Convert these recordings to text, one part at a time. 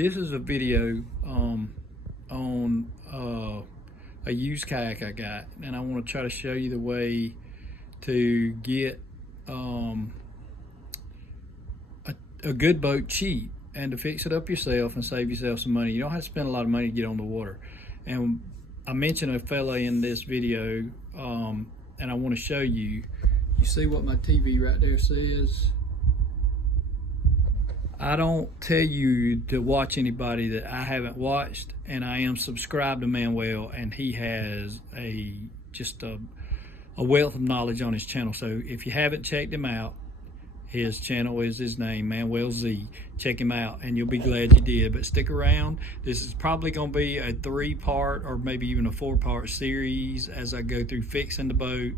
This is a video on a used kayak I got, and I want to try to show you the way to get a good boat cheap and to fix it up yourself and save yourself some money. You don't have to spend a lot of money to get on the water. And I mentioned a fella in this video, and I want to show you. You see what my TV right there says? I don't tell you to watch anybody that I haven't watched, and I am subscribed to Manuel, and he has just a wealth of knowledge on his channel. So if you haven't checked him out, his channel is his name, Manuel Z. Check him out, and you'll be glad you did. But stick around. This is probably going to be a 3-part or maybe even a 4-part series as I go through fixing the boat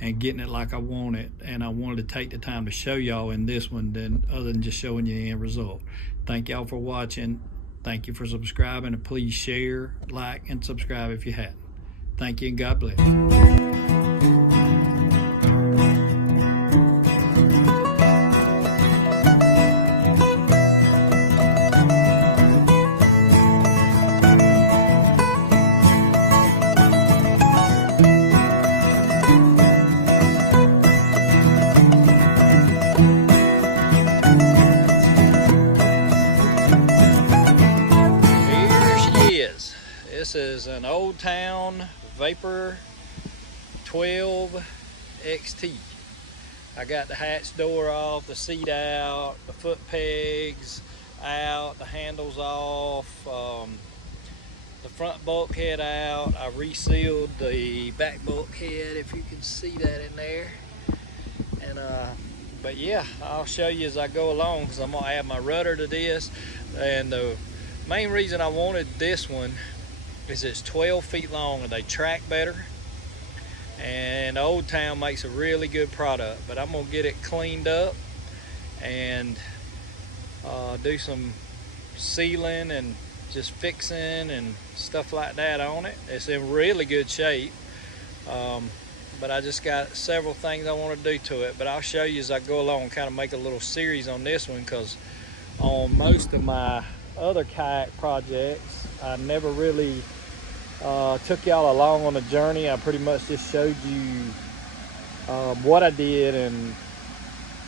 and getting it like I want it. And I wanted to take the time to show y'all in this one, other than just showing you the end result. Thank y'all for watching. Thank you for subscribing, and please share, like, and subscribe if you hadn't. Thank you, and God bless. This is an Old Town Vapor 12 XT. I got the hatch door off, the seat out, the foot pegs out, the handles off, the front bulkhead out. I resealed the back bulkhead, if you can see that in there. And but yeah, I'll show you as I go along, because I'm gonna add my rudder to this. And the main reason I wanted this one is it's 12 feet long and they track better, and Old Town makes a really good product. But I'm gonna get it cleaned up and do some sealing and just fixing and stuff like that on it. It's in really good shape, but I just got several things I want to do to it. But I'll show you as I go along, kind of make a little series on this one, because on most of my other kayak projects I never really took y'all along on the journey. I pretty much just showed you what I did and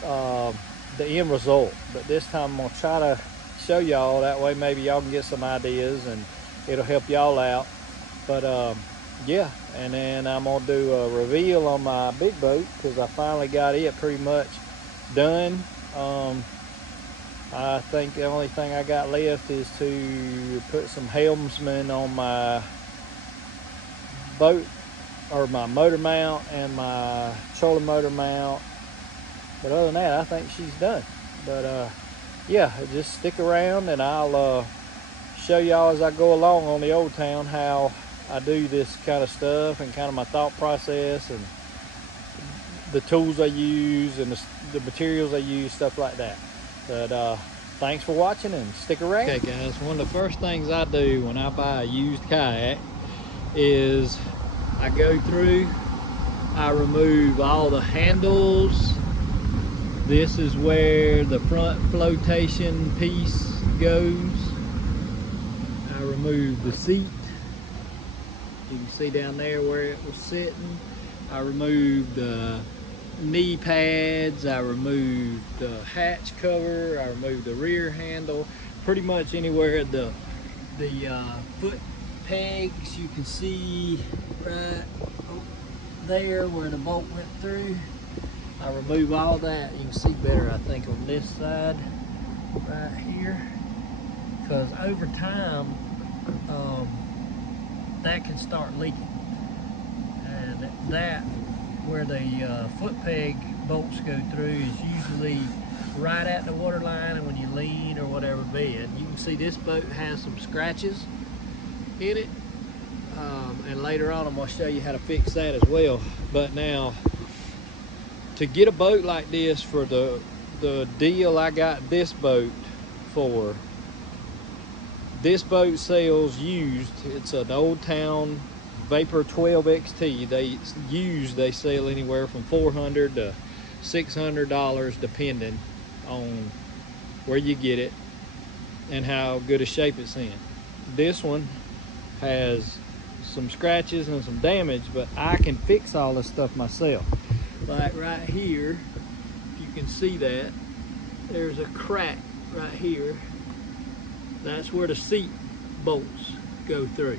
the end result. But this time I'm gonna try to show y'all, that way maybe y'all can get some ideas and it'll help y'all out. But yeah, and then I'm gonna do a reveal on my big boat, because I finally got it pretty much done. I think the only thing I got left is to put some helmsman on my boat, or my motor mount and my trolling motor mount. But other than that, I think she's done. But yeah, just stick around and I'll show y'all as I go along on the Old Town how I do this kind of stuff, and kind of my thought process and the tools I use and the materials I use, stuff like that. But thanks for watching and stick around. Okay guys, one of the first things I do when I buy a used kayak is I go through, I remove all the handles. This is where the front flotation piece goes. I remove the seat. You can see down there where it was sitting. I removed the knee pads, I removed the hatch cover, I removed the rear handle, pretty much anywhere the foot pegs you can see right there where the bolt went through. I remove all that. You can see better, I think, on this side right here, because over time that can start leaking, and that where the foot peg bolts go through is usually right at the water line, and when you lean or whatever bed. You can see this boat has some scratches in it, and later on I'm going to show you how to fix that as well. But now, to get a boat like this for the deal I got this boat for, this boat sells used. It's an Old Town Vapor 12 XT. They sell anywhere from $400 to $600 depending on where you get it. and how good a shape it's in. This one has some scratches and some damage, but I can fix all this stuff myself. Like right here, if you can see that, there's a crack right here. That's where the seat bolts go through.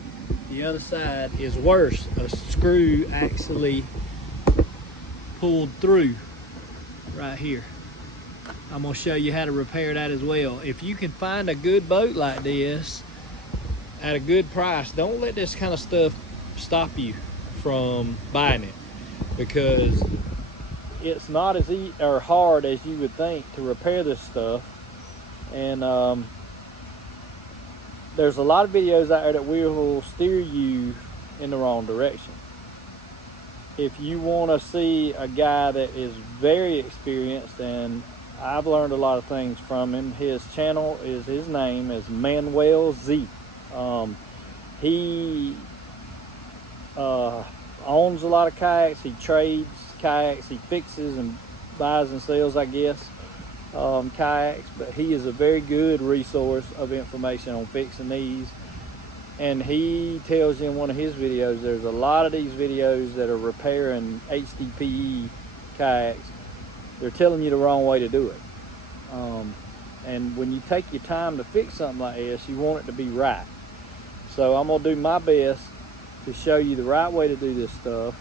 The other side is worse. A screw actually pulled through right here. I'm gonna show you how to repair that as well. If you can find a good boat like this at a good price, don't let this kind of stuff stop you from buying it, because it's not as easy or hard as you would think to repair this stuff. And there's a lot of videos out there that will steer you in the wrong direction. If you want to see a guy that is very experienced, and I've learned a lot of things from him, his channel is, his name is Manuel Z. He owns a lot of kayaks. He trades kayaks. He fixes and buys and sells, I guess, kayaks. But he is a very good resource of information on fixing these. And he tells you in one of his videos, there's a lot of these videos that are repairing HDPE kayaks. They're telling you the wrong way to do it. And when you take your time to fix something like this, you want it to be right. So I'm gonna do my best to show you the right way to do this stuff.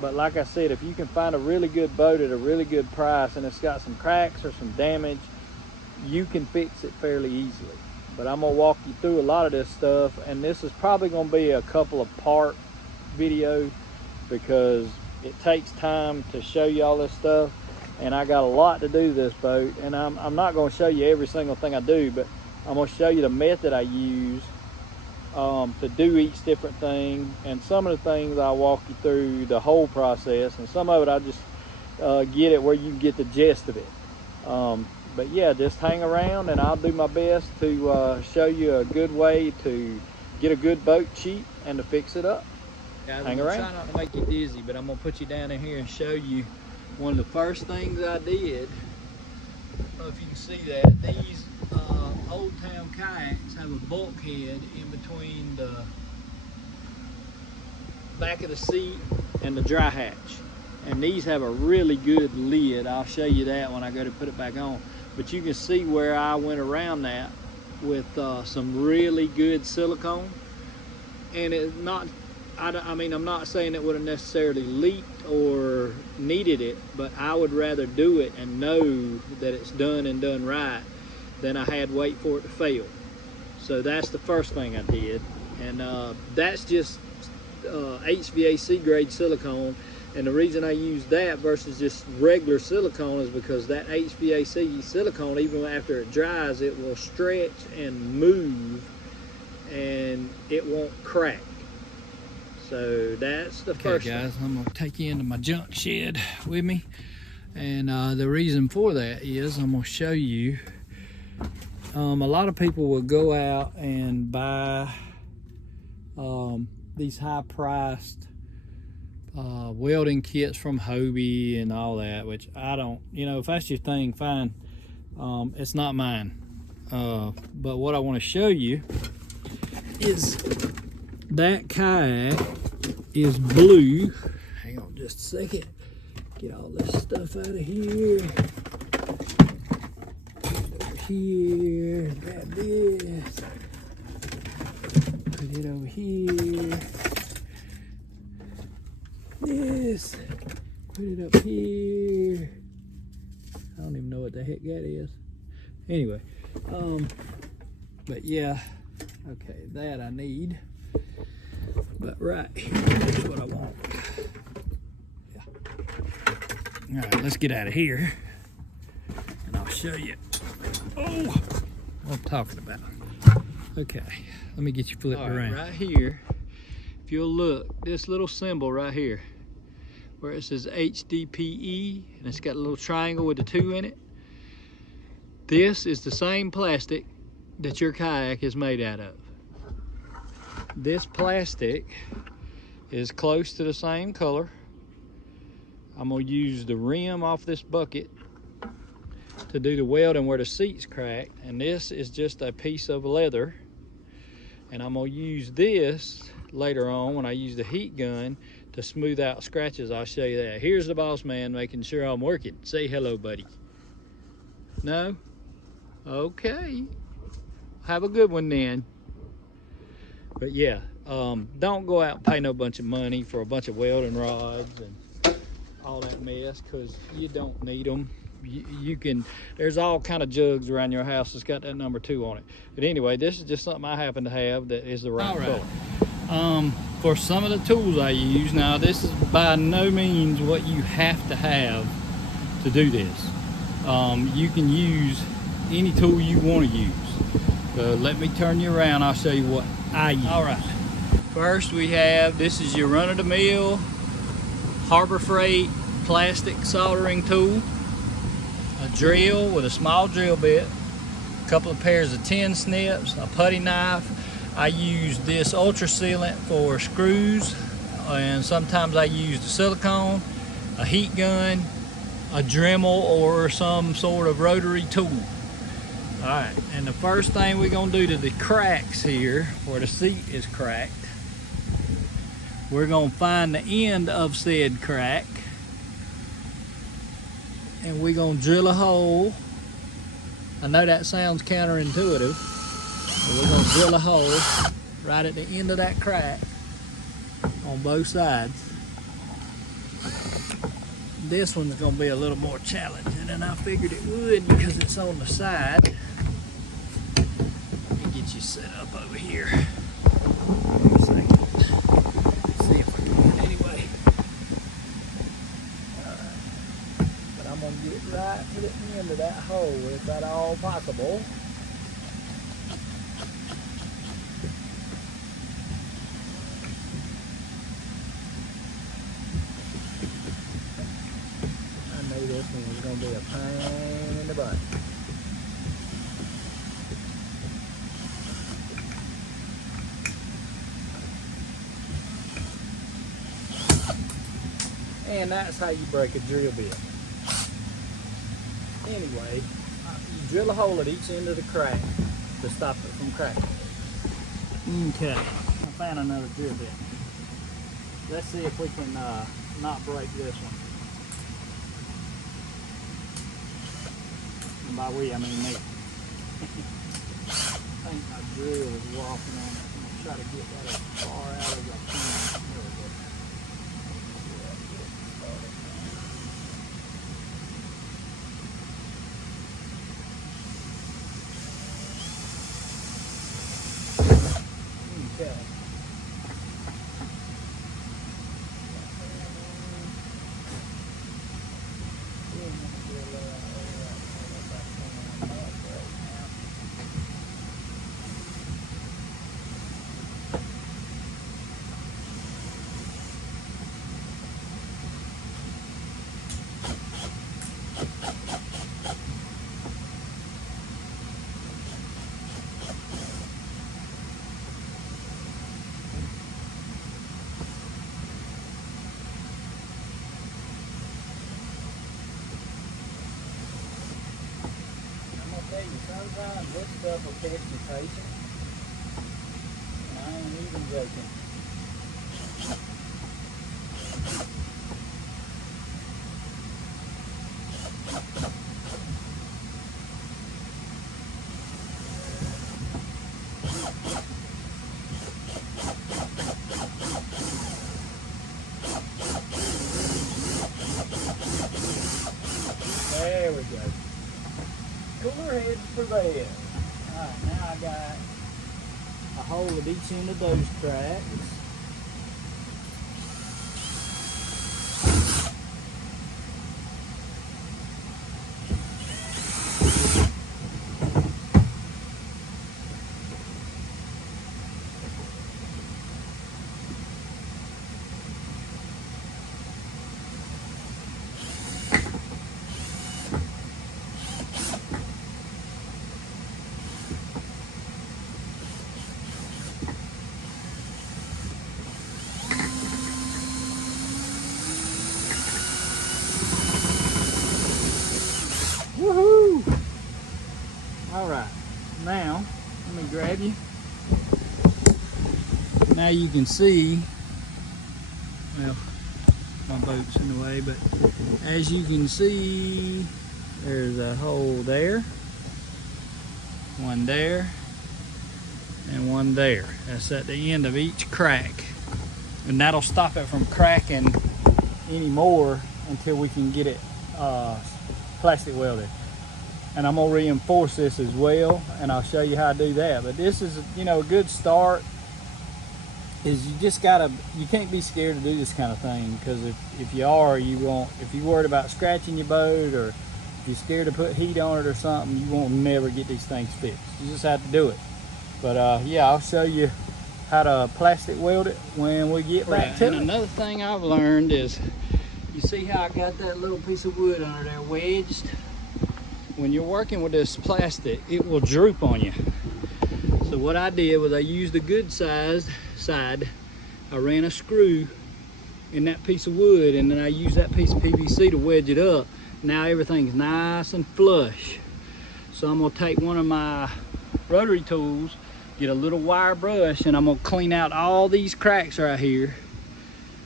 But like I said, if you can find a really good boat at a really good price and it's got some cracks or some damage, you can fix it fairly easily. But I'm gonna walk you through a lot of this stuff, and this is probably gonna be a couple of part video because it takes time to show you all this stuff, and I got a lot to do this boat, and I'm not gonna show you every single thing I do, but I'm gonna show you the method I use to do each different thing, and some of the things I'll walk you through the whole process, and some of it I'll just get it where you can get the gist of it. But yeah, just hang around and I'll do my best to show you a good way to get a good boat cheap and to fix it up. Guys, hang around. I'm trying not to make you dizzy, but I'm gonna put you down in here and show you one of the first things I did. I don't know if you can see that. These Old Town kayaks have a bulkhead in between the back of the seat and the dry hatch. And these have a really good lid. I'll show you that when I go to put it back on. But you can see where I went around that with some really good silicone. And it's not, I mean, I'm not saying it would have necessarily leaked or needed it, but I would rather do it and know that it's done and done right than I had wait for it to fail. So that's the first thing I did. And that's just HVAC grade silicone. And the reason I use that versus just regular silicone is because that HVAC silicone, even after it dries, it will stretch and move and it won't crack. So that's the first thing. Guys, I'm gonna take you into my junk shed with me. And the reason for that is I'm gonna show you, a lot of people will go out and buy these high-priced welding kits from Hobie and all that, which I don't, you know, if that's your thing, fine. It's not mine. But what I want to show you is that kayak is blue. Hang on just a second. Get all this stuff out of here. Over here. Grab this. Put it over here. This, put it up here. I don't even know what the heck that is. Anyway, but yeah, okay, that I need. But right here's what I want. Yeah. All right, let's get out of here, and I'll show you. Oh, what I'm talking about. Okay, let me get you flipped around. Right here, if you'll look, this little symbol right here, where it says HDPE, and it's got a little triangle with the 2 in it. This is the same plastic that your kayak is made out of. This plastic is close to the same color. I'm gonna use the rim off this bucket to do the welding where the seat's cracked, and this is just a piece of leather, and I'm gonna use this later on when I use the heat gun to smooth out scratches. I'll show you that. Here's the boss man making sure I'm working. Say hello, buddy. No? Okay. Have a good one then. But yeah, don't go out and pay no bunch of money for a bunch of welding rods and all that mess, because you don't need them. You can, there's all kind of jugs around your house that's got that number 2 on it. But anyway, this is just something I happen to have that is the right color. For some of the tools I use, now this is by no means what you have to have to do this. You can use any tool you want to use. So let me turn you around, I'll show you what I use. All right, first we have, this is your run-of-the-mill Harbor Freight plastic soldering tool, a drill with a small drill bit, a couple of pairs of tin snips, a putty knife. I use this ultra sealant for screws, and sometimes I use the silicone, a heat gun, a Dremel, or some sort of rotary tool. All right, and the first thing we're gonna do to the cracks here, where the seat is cracked, we're gonna find the end of said crack, and we're gonna drill a hole. I know that sounds counterintuitive, but we're gonna drill a hole right at the end of that crack on both sides. This one's gonna be a little more challenging than I figured it would because it's on the side. Let me get you set up over here. Wait a second. Let's see if we can anyway. Alright. But I'm gonna get right to the end of that hole if at all possible. This one is going to be a pain in the butt. And that's how you break a drill bit. Anyway, you drill a hole at each end of the crack to stop it from cracking. Okay, I found another drill bit. Let's see if we can not break this one. And by we, I mean me. I think my drill is walking on it. I'm going to try to get that as far out as I can. There we go. Okay. Sometimes this stuff will catch you patient, and I ain't even joking. There we go. Cooler heads prevail. Alright, now I got a hole at each end of those cracks. Now, let me grab you. Now you can see, well, my boat's in the way, but as you can see, there's a hole there, one there, and one there. That's at the end of each crack. And that'll stop it from cracking anymore until we can get it plastic welded. And I'm gonna reinforce this as well, and I'll show you how to do that. But this is, you know, a good start is you just gotta, you can't be scared to do this kind of thing, because if you are, you won't, if you're worried about scratching your boat, or if you're scared to put heat on it or something, you won't never get these things fixed. You just have to do it. But yeah, I'll show you how to plastic weld it when we get back to it. And another thing I've learned is, you see how I got that little piece of wood under there wedged? When you're working with this plastic, it will droop on you. So what I did was I used a good sized side. I ran a screw in that piece of wood, and then I used that piece of PVC to wedge it up. Now everything's nice and flush. So I'm gonna take one of my rotary tools, get a little wire brush, and I'm gonna clean out all these cracks right here.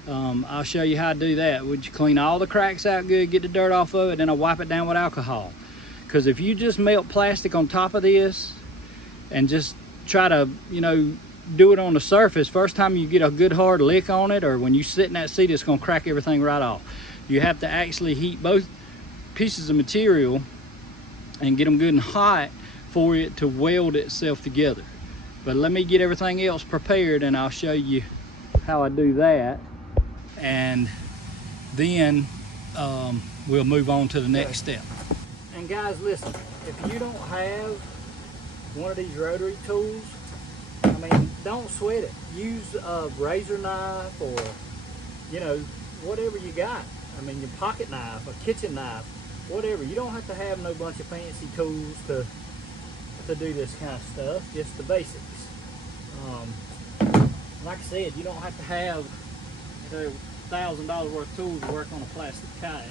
I'll show you how to do that. Would you clean all the cracks out good, get the dirt off of it, then I'll wipe it down with alcohol. Because if you just melt plastic on top of this and just try to, you know, do it on the surface, first time you get a good hard lick on it, or when you sit in that seat, it's gonna crack everything right off. You have to actually heat both pieces of material and get them good and hot for it to weld itself together. But let me get everything else prepared, and I'll show you how I do that, and then we'll move on to the next step. And guys, listen, if you don't have one of these rotary tools, I mean, don't sweat it. Use a razor knife, or, you know, whatever you got. I mean, your pocket knife, a kitchen knife, whatever. You don't have to have no bunch of fancy tools to do this kind of stuff, just the basics. Like I said, you don't have to have $1,000 worth of tools to work on a plastic kayak.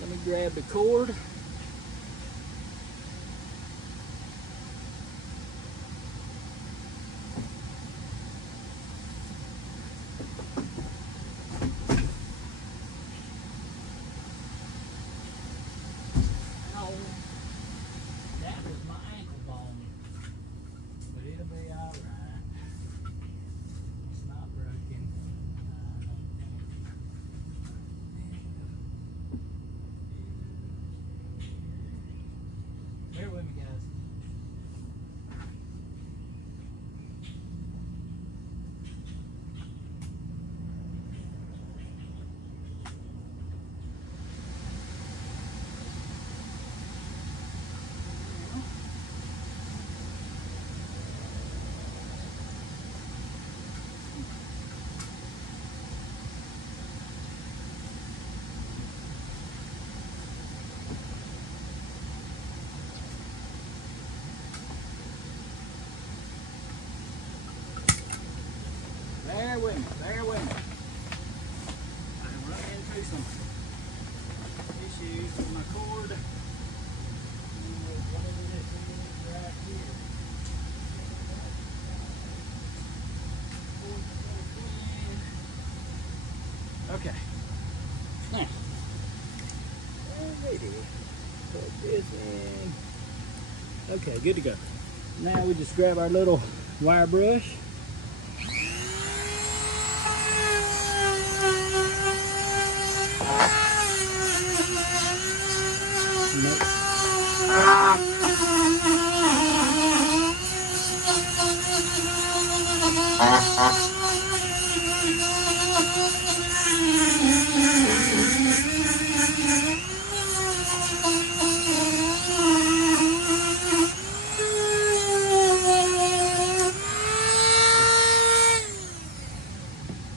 Let me grab the cord. That was my ankle bone, but it'll be all right. It's not broken. Bear with me, guys. Bear with me, bear with me. I'm running into some issues with my cord. Whatever this is right here. Okay. Now, alrighty. Put this in. Okay, good to go. Now we just grab our little wire brush.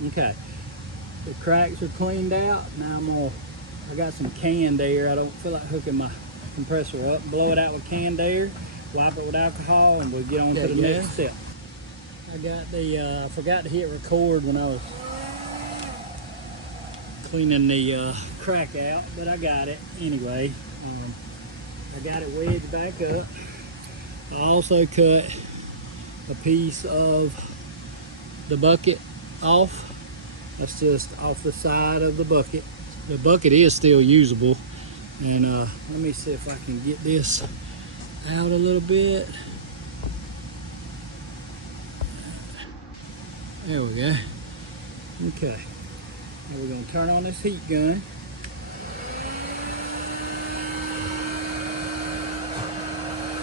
Okay, the cracks are cleaned out. Now I got some canned air. I don't feel like hooking my compressor up. Blow it out with canned air, wipe it with alcohol, and we'll get on to the next step. I got the, I forgot to hit record when I was cleaning the crack out, but I got it anyway. I got it wedged back up. I also cut a piece of the bucket off. That's just off the side of the bucket. The bucket is still usable. And let me see if I can get this out a little bit. There we go. Okay. Now we're going to turn on this heat gun.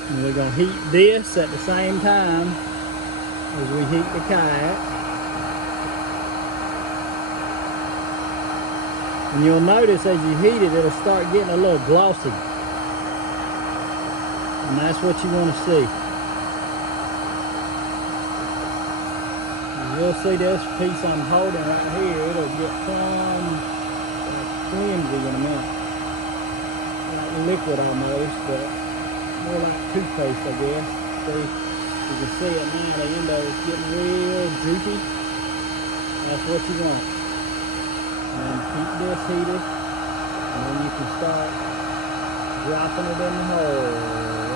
And we're going to heat this at the same time as we heat the kayak. And you'll notice as you heat it, it'll start getting a little glossy. And that's what you want to see. You'll see this piece I'm holding right here, it'll get plumb flimsy in a minute. Like liquid almost, but more like toothpaste, I guess. See, you can see it now, the end of it's getting real droopy. That's what you want. And keep this heated, and then you can start dropping it in the hole.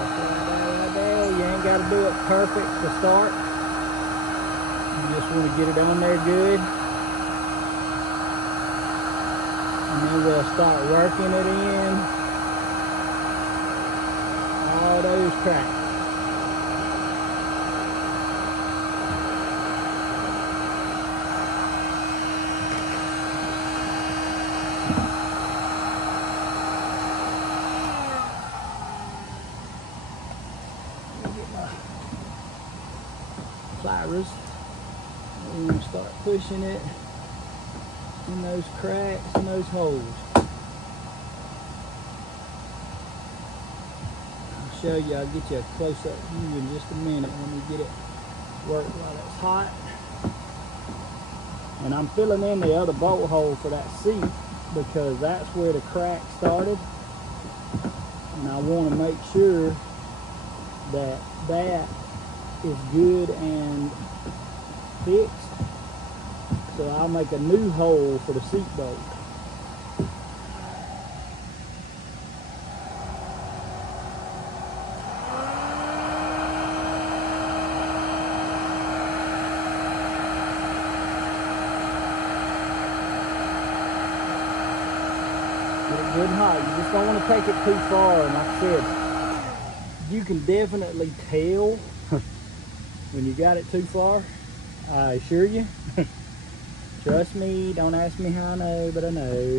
That's right there. You ain't got to do it perfect to start. You just want to get it on there good. And then we'll start working it in. All those cracks. Get my pliers. We're going to start pushing it in those cracks and those holes. I'll show you, I'll get you a close-up view in just a minute when we get it worked while it's hot. And I'm filling in the other bolt hole for that seat because that's where the crack started. And I want to make sure that that is good and fixed. So I'll make a new hole for the seat bolt. Get it good and hot. You just don't want to take it too far. And like I said, you can definitely tell when you got it too far. I assure you. Trust me, don't ask me how I know, but I know.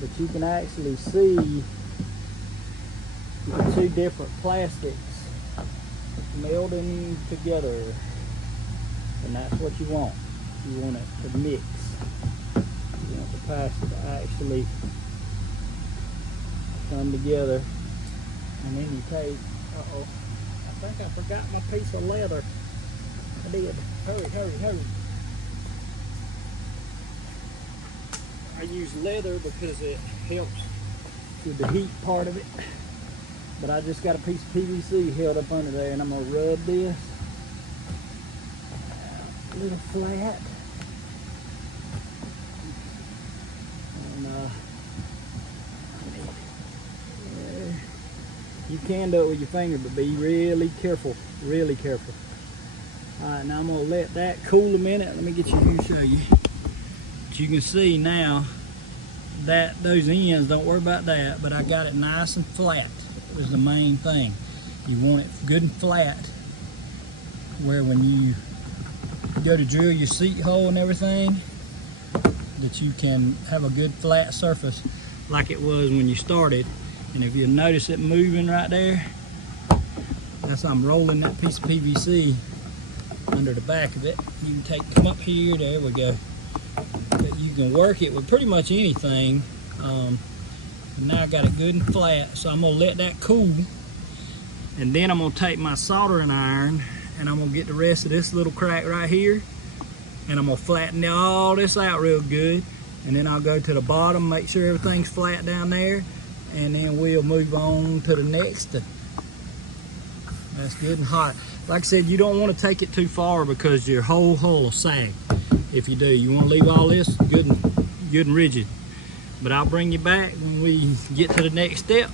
But you can actually see the two different plastics melding together. And that's what you want. You want it to mix. You want the plastic to actually come together. And then you take, uh-oh, I think I forgot my piece of leather. I did. Hurry, hurry, hurry. I use leather because it helps with the heat part of it. But I just got a piece of PVC held up under there, and I'm going to rub this a little flat. And you can do it with your finger, but be really careful, really careful. Alright, now I'm going to let that cool a minute. Let me get you here to show you. But you can see now that those ends, don't worry about that, but I got it nice and flat is the main thing. You want it good and flat where when you go to drill your seat hole and everything, that you can have a good flat surface like it was when you started. And if you notice it moving right there, that's I'm rolling that piece of PVC under the back of it. You can come up here, there we go. But you can work it with pretty much anything. Now I got it good and flat, so I'm gonna let that cool, and then I'm gonna take my soldering iron and I'm gonna get the rest of this little crack right here, and I'm gonna flatten all this out real good, and then I'll go to the bottom, make sure everything's flat down there, and then we'll move on to the next. That's good and hot. Like I said, you don't want to take it too far because your whole hull will sag. If you do, you want to leave all this good and rigid. But I'll bring you back when we get to the next step.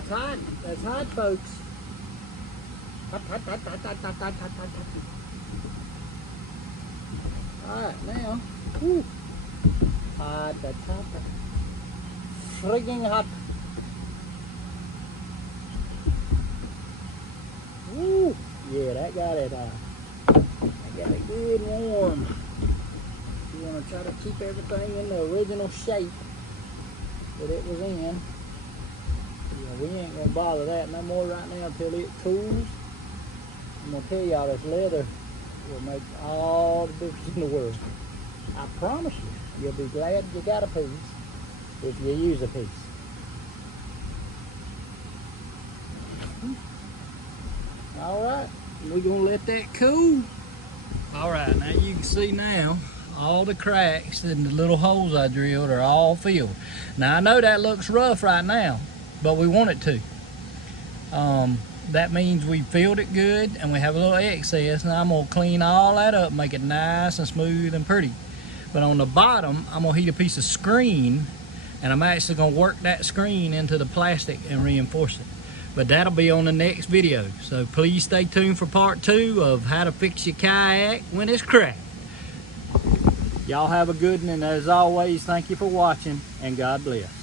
That's hot. That's hot, folks. Hot, hot, hot, hot, hot, hot, hot, hot, hot. All right, now. Woo. Hot, that's hot. Frigging hot. Woo. Yeah, that got it. I got it good and warm. You want to try to keep everything in the original shape that it was in. Yeah, we ain't gonna bother that no more right now until it cools. I'm gonna tell y'all this leather will make all the difference in the world. I promise you, you'll be glad you got a piece if you use a piece. All right, we're gonna let that cool. All right, now you can see now all the cracks and the little holes I drilled are all filled. Now I know that looks rough right now, but we want it to. That means we filled it good and we have a little excess. Now I'm gonna clean all that up, make it nice and smooth and pretty. But on the bottom, I'm gonna heat a piece of screen and I'm actually gonna work that screen into the plastic and reinforce it. But that'll be on the next video. So please stay tuned for part 2 of how to fix your kayak when it's cracked. Y'all have a good one, and as always, thank you for watching, and God bless.